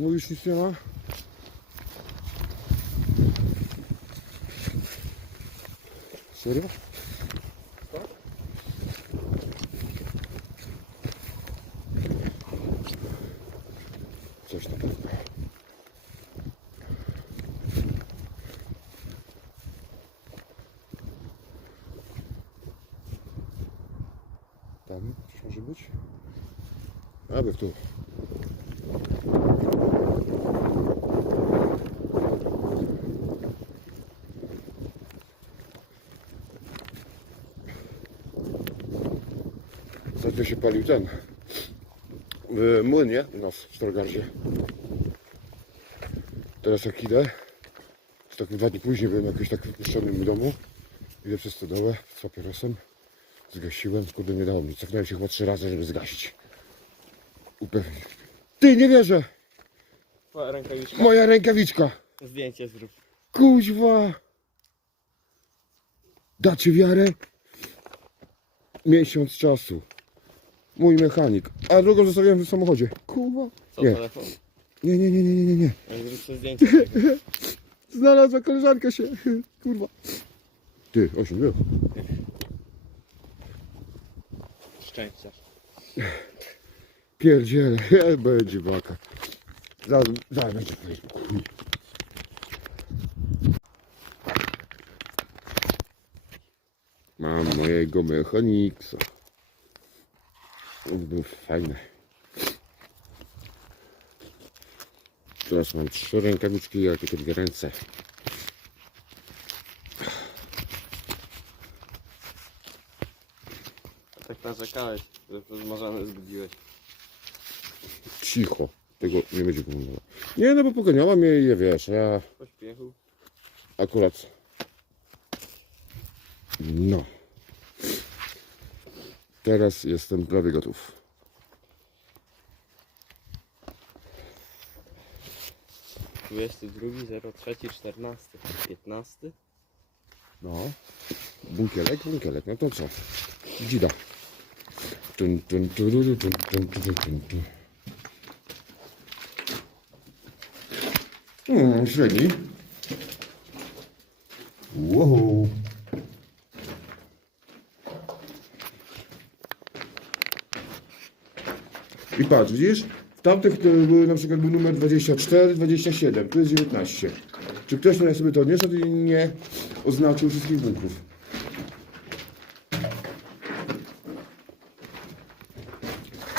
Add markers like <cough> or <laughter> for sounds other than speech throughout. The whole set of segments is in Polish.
Ну еще сена. Серьезно? Все что такое. Там, что же быть? А бы кто? Ostatnio się palił ten w młynie u nas w Stargardzie. Teraz jak idę, to tak dwa dni później byłem jakoś tak wypuszczonym w domu. Idę przez stodołę z papierosem. Zgasiłem, kurde nie dało mi. Cofnąłem się chyba trzy razy, żeby zgasić. Upewnić. Ty, nie wierzę! Twoja rękawiczka. Moja rękawiczka! Zdjęcie zrób. Kuźwa! Dacie wiarę? Miesiąc czasu. Mój mechanik. A drugą zostawiłem w samochodzie. Kurwa. Co Nie. telefon? Nie, nie, nie, nie, nie, nie, nie. Jak zrób sobie zdjęcie. tego. <laughs> Znalazła koleżanka się. <laughs> Kurwa. Ty, osiem był. Szczęścia. Pierdziele, <laughs> będzie baka. Zaraz, zaraz będzie Facebooku. Mam mojego mechaniksa. Był fajny. Teraz mam trzy rękawiczki, ale tylko dwie ręce. Tak narzekałeś, że to zmarzane zgubiłeś. Cicho. Tego nie będzie pomagała. Nie, no bo poganiała mnie i je wiesz, ja pośpiechu. akurat. No. Teraz jestem prawie gotów. Drugi, zero trzeci, czternasty, piętnasty. No. Bunkielek, bunkielek, no to co? Dzida. Tun, tun, tururu, tun, tun, tun, tun, tun. Mm, średni. Wow. I patrz, widzisz? W tamtych to były na przykład był numer 24, 27, tu jest 19. Czy ktoś tutaj sobie to odniósł i nie oznaczył wszystkich bunkrów?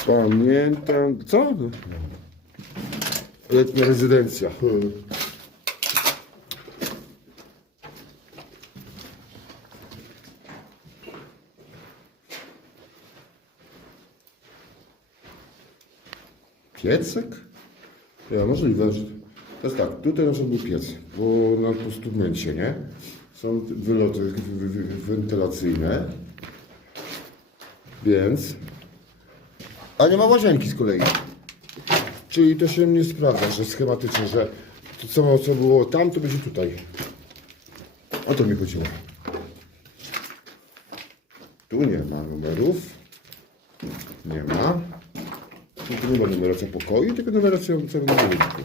Pamiętam. Co? Letnia rezydencja. Hmm. Piecek? Ja, możliwe. że- To jest tak, tutaj na przykład był piec, bo na postamencie, nie? Są wyloty wy- wy- wy- wentylacyjne. Więc... A nie ma łazienki z kolei. Czyli to się nie sprawdza, że schematycznie, że to co, co było tam, to będzie tutaj. O to mi chodziło. Tu nie ma numerów. Nie ma. Tu nie ma numeracja pokoju, tylko numeracja całego budynku.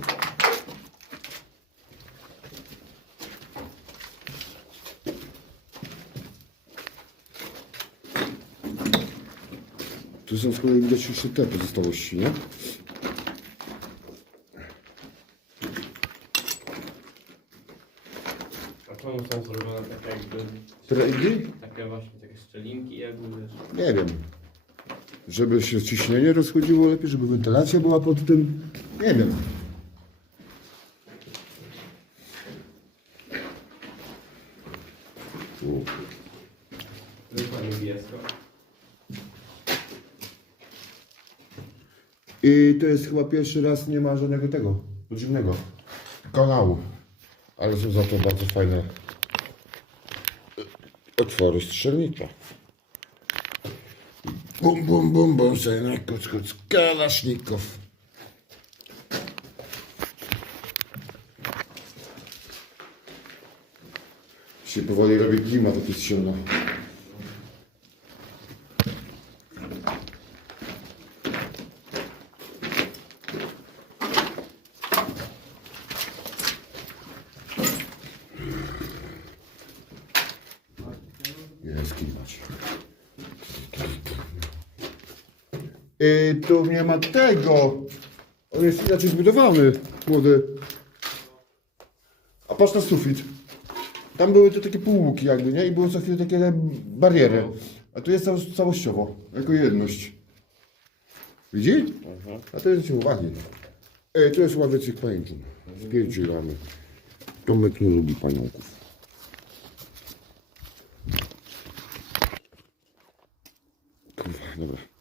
Tu są z kolei widać jeszcze te pozostałości, nie? A czemu są zrobione takie jakby, Trejdy? takie właśnie takie szczelinki jakby wiesz? Nie wiem. Żeby się ciśnienie rozchodziło lepiej, żeby wentylacja była pod tym. Nie wiem. Tu. I to jest chyba pierwszy raz nie ma żadnego tego podziemnego kanału. Ale są za to bardzo fajne otwory strzelnicze. Bum, bum, bum, bum, sobie na kuc, kuc, kalasznikow. Się powoli robi klimat taki ściąga. Widać. Yy, tu nie ma tego. On jest inaczej zbudowany, młody. A patrz na sufit. Tam były te takie półłuki jakby, nie? I były co chwilę takie bariery. A tu jest cało- całościowo, jako jedność. Widzi? A to jest uwagi. E, to jest ławiecik pajęczyn. W pięciu ramy. Tomek nie lubi pająków. Kurwa, dobra.